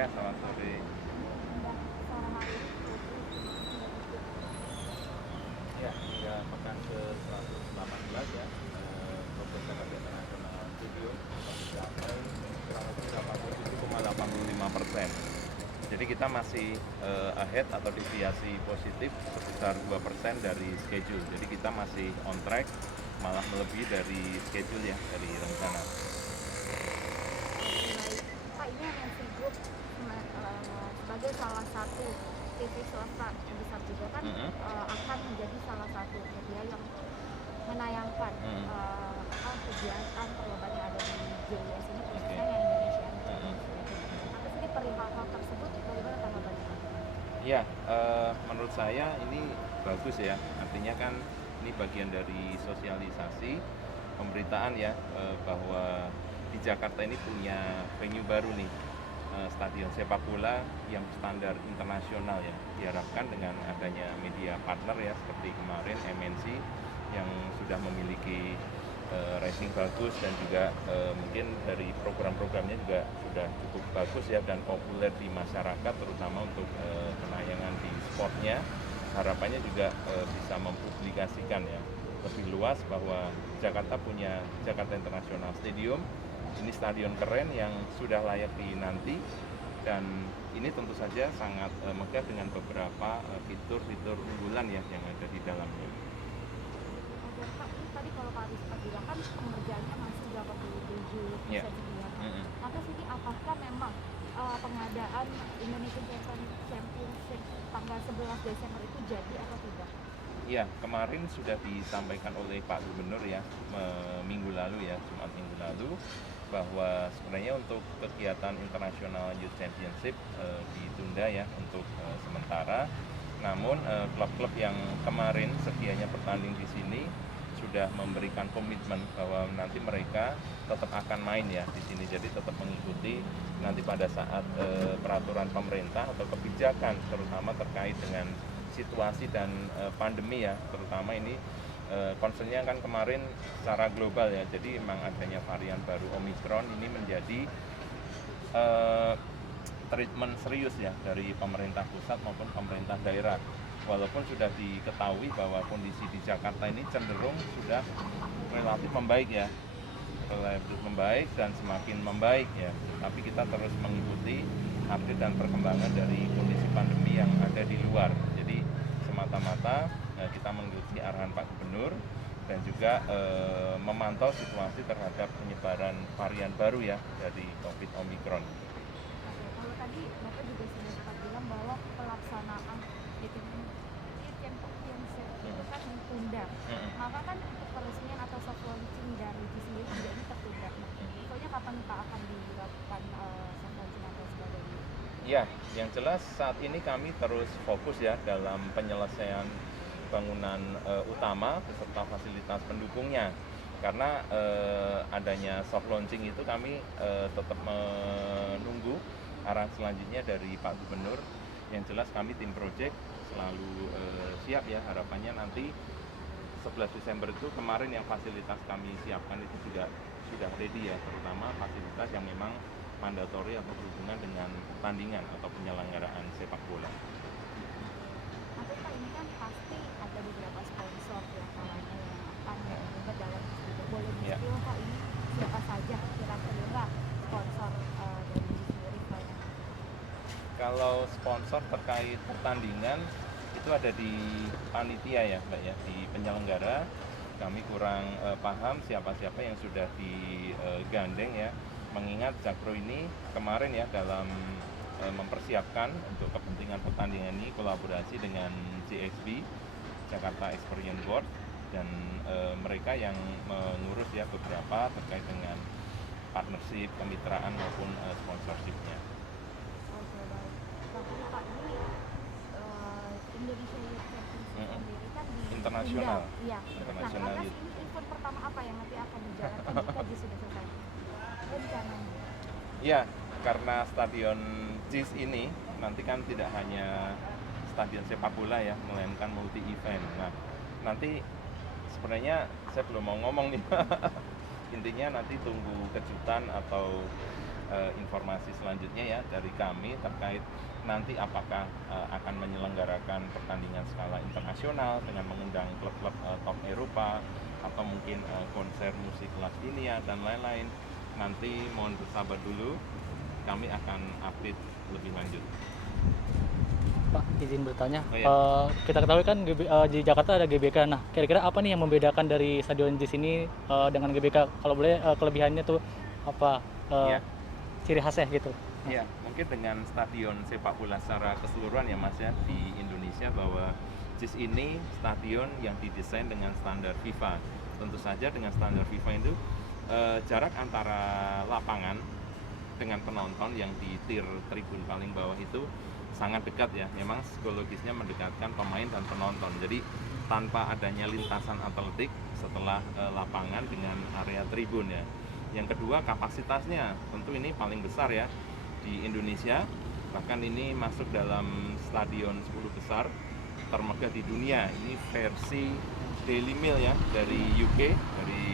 Ya, selamat sore. Ya, hingga pekan ke-118 ya, progres Jakarta International Stadium mencapai kurang lebih 87,85%. Jadi kita masih ahead atau deviasi positif sebesar 2% dari schedule. Jadi kita masih on track, malah melebihi dari schedule ya, dari rencana. Pak, ini MNC Group sebagai salah satu TV swasta yang besar juga kan akan menjadi salah satu media yang menayangkan kegiatan perlombaan yang ada di JIS ini, khususnya yang Indonesian Champions League. Apa sih perihal hal tersebut, bagaimana tanggapannya? Ya, menurut saya ini bagus ya. Artinya kan ini bagian dari sosialisasi pemberitaan ya, bahwa di Jakarta ini punya venue baru nih, stadion sepak bola yang standar internasional ya. Diharapkan dengan adanya media partner ya, seperti kemarin MNC yang sudah memiliki racing bagus dan juga mungkin dari program-programnya juga sudah cukup bagus ya dan populer di masyarakat, terutama untuk penayangan di sportnya. Harapannya juga bisa mempublikasikan ya lebih luas bahwa Jakarta punya Jakarta International Stadium. Ini stadion keren yang sudah layak dinanti, dan ini tentu saja sangat megah dengan beberapa fitur-fitur unggulan ya yang ada di dalamnya. Oke, Pak, ini tadi kalau Pak Rizka bilang kan pengerjaannya masih 87% Ya. sekian. Maka sini apakah memang pengadaan Indonesian Championship tanggal 11 Desember itu jadi atau tidak? Iya, kemarin sudah disampaikan oleh Pak Gubernur ya, minggu lalu ya, Jumat minggu lalu, bahwa sebenarnya untuk kegiatan International Youth Championship ditunda ya untuk sementara. Namun klub-klub yang kemarin sedianya bertanding di sini sudah memberikan komitmen bahwa nanti mereka tetap akan main ya di sini. Jadi tetap mengikuti nanti pada saat peraturan pemerintah atau kebijakan, terutama terkait dengan situasi dan pandemi ya, terutama ini concernnya kan kemarin secara global ya. Jadi memang adanya varian baru Omicron ini menjadi treatment serius ya dari pemerintah pusat maupun pemerintah daerah. Walaupun sudah diketahui bahwa kondisi di Jakarta ini cenderung sudah relatif membaik ya, relatif membaik dan semakin membaik ya. Tapi kita terus mengikuti update dan perkembangan dari kondisi pandemi yang ada di luar. Jadi semata-mata kita mengikuti arahan Pak Gubernur dan juga memantau situasi terhadap penyebaran varian baru ya dari COVID Omicron. Oke, kalau tadi Bapak juga sudah sempat bilang bahwa pelaksanaan Youth Championship itu kan ditunda. Maka kan untuk peresmian atau soft launching dari G sendiri juga ini tertunda. Pokoknya kapan Pak akan dilakukan soft launching atau sebagainya? Ya, yang jelas saat ini kami terus fokus ya dalam penyelesaian bangunan utama beserta fasilitas pendukungnya. Karena adanya soft launching itu kami tetap menunggu arahan selanjutnya dari Pak Gubernur. Yang jelas kami tim project selalu siap ya, harapannya nanti 11 Desember itu kemarin yang fasilitas kami siapkan itu juga sudah ready ya, terutama fasilitas yang memang mandatori atau berhubungan dengan pertandingan atau penyelenggaraan sepak bola. Tapi Pak, ini kan pasti ada beberapa sponsor ya namanya yang akan terlibat dalam juga. Boleh di-spill Pak, ini siapa saja kira-kira sponsor dari G sendiri Pak? Kalau sponsor terkait pertandingan itu ada di panitia ya Mbak ya, di penyelenggara. Kami kurang paham siapa-siapa yang sudah digandeng ya, mengingat Jakpro ini kemarin ya dalam mempersiapkan untuk kepentingan pertandingan ini kolaborasi dengan JXB, Jakarta Experience Board, dan mereka yang mengurus ya beberapa terkait dengan partnership, kemitraan maupun sponsorshipnya. Oke, baik. Tapi Pak, ini Indonesia Youth Championship sendiri kan di Internasional. Iya. Internasional Nah, Youth. ini event pertama apa yang nanti akan dijalankan jika G sudah selesai? Rencananya. Ya, karena stadion JIS ini nanti kan tidak hanya stadion sepak bola ya, melainkan multi event. Nah, nanti sebenarnya saya belum mau ngomong nih. Intinya nanti tunggu kejutan atau informasi selanjutnya ya dari kami terkait nanti apakah akan menyelenggarakan pertandingan skala internasional dengan mengundang klub-klub top Eropa atau mungkin konser musik kelas dunia dan lain-lain. Nanti mohon bersabar dulu, kami akan update lebih lanjut. Pak, izin bertanya. Oh, iya. Kita ketahui kan di Jakarta ada GBK. Nah, kira-kira apa nih yang membedakan dari Stadion JIS ini dengan GBK? Kalau boleh kelebihannya tuh apa? Iya. Ciri khasnya gitu. Ya, mungkin dengan stadion sepak bola secara keseluruhan ya Mas ya di Indonesia, bahwa JIS ini stadion yang didesain dengan standar FIFA. Tentu saja dengan standar FIFA itu jarak antara lapangan dengan penonton yang di tier tribun paling bawah itu sangat dekat ya. Memang psikologisnya mendekatkan pemain dan penonton. Jadi tanpa adanya lintasan atletik setelah lapangan dengan area tribun ya. Yang kedua, kapasitasnya tentu ini paling besar ya di Indonesia. Bahkan ini masuk dalam stadion 10 besar termegah di dunia. Ini versi Daily Mail ya dari UK, dari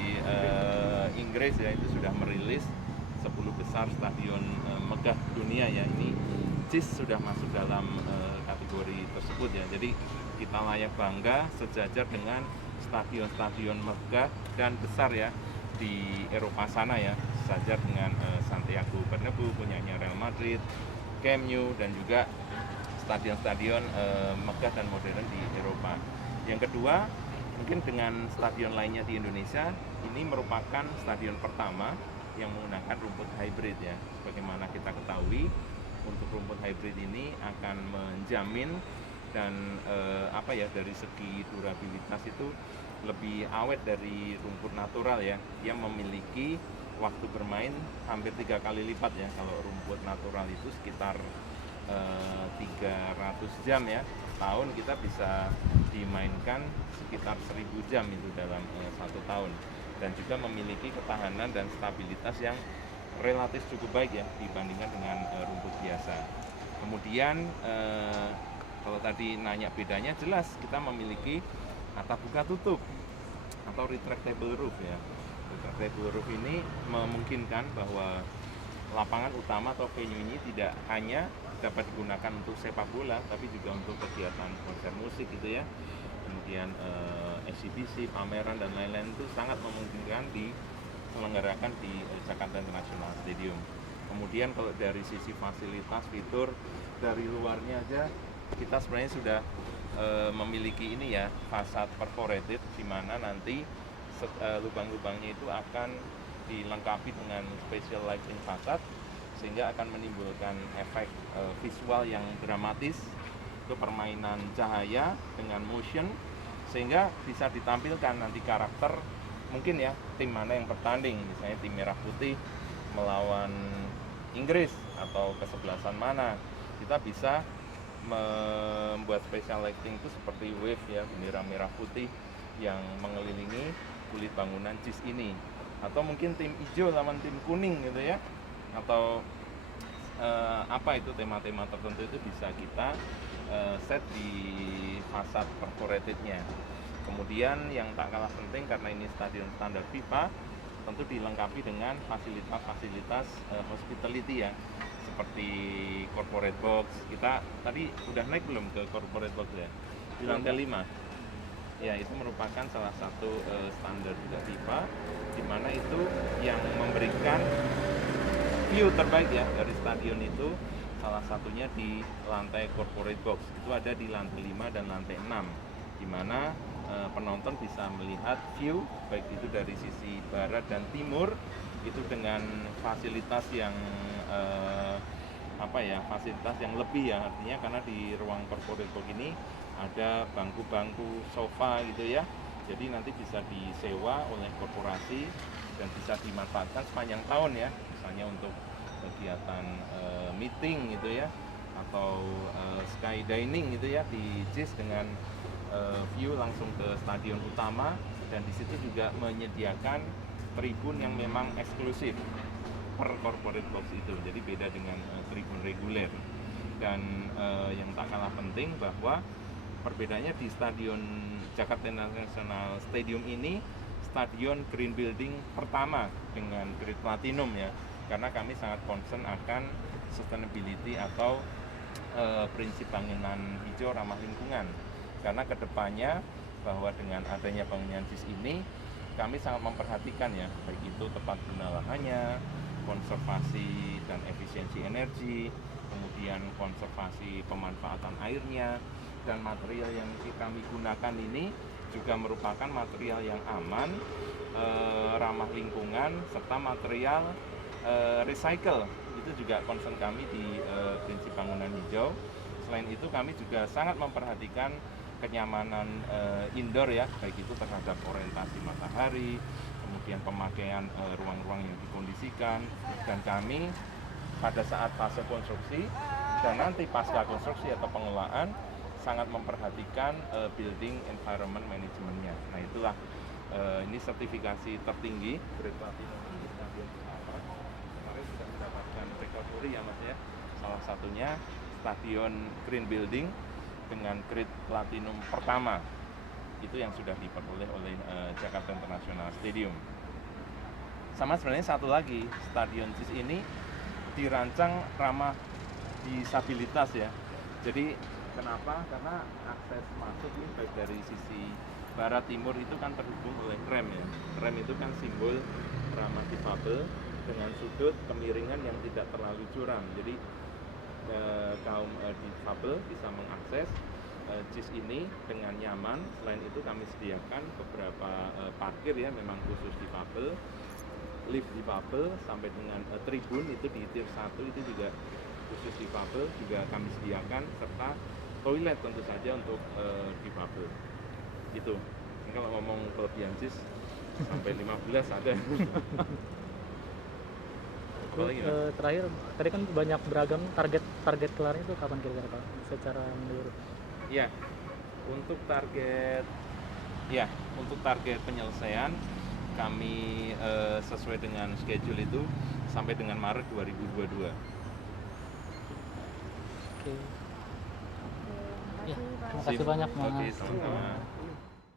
Inggris ya, itu sudah merilis 10 besar stadion megah dunia ya. Ini JIS sudah masuk dalam kategori tersebut ya. Jadi kita layak bangga sejajar dengan stadion-stadion megah dan besar ya di Eropa sana ya, sejajar dengan Santiago Bernabeu punyanya Real Madrid, Camp Nou, dan juga stadion-stadion megah dan modern di Eropa. Yang kedua, mungkin dengan stadion lainnya di Indonesia, ini merupakan stadion pertama yang menggunakan rumput hybrid ya. Sebagaimana kita ketahui, untuk rumput hybrid ini akan menjamin dan dari segi durabilitas itu lebih awet dari rumput natural ya. Dia memiliki waktu bermain hampir 3 kali lipat ya. Kalau rumput natural itu sekitar 300 jam ya. Tahun kita bisa dimainkan sekitar 1000 jam itu dalam 1 tahun. Dan juga memiliki ketahanan dan stabilitas yang relatif cukup baik ya dibandingkan dengan rumput biasa. Kemudian kalau tadi nanya bedanya, jelas kita memiliki atap buka tutup atau retractable roof ya. Retractable roof ini memungkinkan bahwa lapangan utama atau venue ini tidak hanya dapat digunakan untuk sepak bola, tapi juga untuk kegiatan konser musik gitu ya. Kemudian eksibisi, pameran dan lain-lain itu sangat memungkinkan diselenggarakan di Jakarta International Stadium. Kemudian kalau dari sisi fasilitas, fitur dari luarnya aja kita sebenarnya sudah memiliki ini ya, fasad perforated, di mana nanti lubang-lubangnya itu akan dilengkapi dengan special lighting fasad, sehingga akan menimbulkan efek visual yang dramatis, itu permainan cahaya dengan motion, sehingga bisa ditampilkan nanti karakter mungkin ya tim mana yang bertanding, misalnya tim merah putih melawan Inggris atau kesebelasan mana, kita bisa membuat special lighting itu seperti wave ya, bendera merah putih yang mengelilingi kulit bangunan JIS ini, atau mungkin tim hijau lawan tim kuning gitu ya, atau itu tema-tema tertentu itu bisa kita set di fasad perforatednya. Kemudian yang tak kalah penting, karena ini stadion standar FIFA, tentu dilengkapi dengan fasilitas-fasilitas hospitality ya, seperti corporate box. Kita tadi udah naik belum ke corporate box ya? Di lantai 5. Ya, itu merupakan salah satu standar juga FIFA, di mana itu yang memberikan view terbaik ya dari stadion itu. Salah satunya di lantai corporate box, itu ada di lantai 5 dan lantai 6, di mana penonton bisa melihat view baik itu dari sisi barat dan timur, itu dengan fasilitas yang fasilitas yang lebih ya, artinya karena di ruang corporate box ini ada bangku-bangku sofa gitu ya, jadi nanti bisa disewa oleh korporasi dan bisa dimanfaatkan sepanjang tahun ya, misalnya untuk kegiatan meeting gitu ya, atau sky dining gitu ya di JIS dengan view langsung ke stadion utama, dan di situ juga menyediakan tribun yang memang eksklusif per corporate box itu, jadi beda dengan tribun reguler. Dan yang tak kalah penting bahwa perbedaannya di stadion Jakarta International Stadium ini stadion green building pertama dengan grade platinum ya. karena kami sangat concern akan sustainability atau prinsip bangunan hijau ramah lingkungan. Karena kedepannya bahwa dengan adanya bangunan JIS ini kami sangat memperhatikan ya, baik itu tepat guna lahannya, konservasi dan efisiensi energi, kemudian konservasi pemanfaatan airnya, dan material yang kami gunakan ini juga merupakan material yang aman, ramah lingkungan, serta material recycle. Itu juga concern kami di prinsip bangunan hijau. Selain itu kami juga sangat memperhatikan kenyamanan indoor ya, baik itu terhadap orientasi matahari, kemudian pemakaian ruang-ruang yang dikondisikan, dan kami pada saat fase konstruksi dan nanti pasca konstruksi atau pengelolaan sangat memperhatikan building environment managementnya. Nah itulah ini sertifikasi tertinggi grade platinum di Stadion Senayan. Kemarin sudah mendapatkan recovery ya Mas ya, salah satunya Stadion Green Building dengan grade platinum pertama, itu yang sudah diperoleh oleh Jakarta International Stadium. Sama sebenarnya satu lagi, Stadion JIS ini dirancang ramah disabilitas ya. Jadi kenapa? Karena akses masuk ini baik dari sisi barat timur itu kan terhubung oleh rem ya. Rem itu kan simbol ramah difabel dengan sudut kemiringan yang tidak terlalu curam. Jadi kaum difabel bisa mengakses JIS ini dengan nyaman. Selain itu kami sediakan beberapa parkir ya, memang khusus difabel, lift difabel, sampai dengan tribun itu di tier 1 itu juga khusus difabel juga kami sediakan, serta toilet tentu saja untuk difabel. Itu ini kalau ngomong kelebihan JIS sampai 15 ada. Terakhir, tadi kan banyak beragam target kelarnya itu kapan kira-kira Pak? Secara menyeluruh. Ya, untuk target penyelesaian kami sesuai dengan schedule itu sampai dengan Maret 2022. Oke. Terima Ya, kasih Pak. terima kasih banyak Mas. Oke, sama-sama.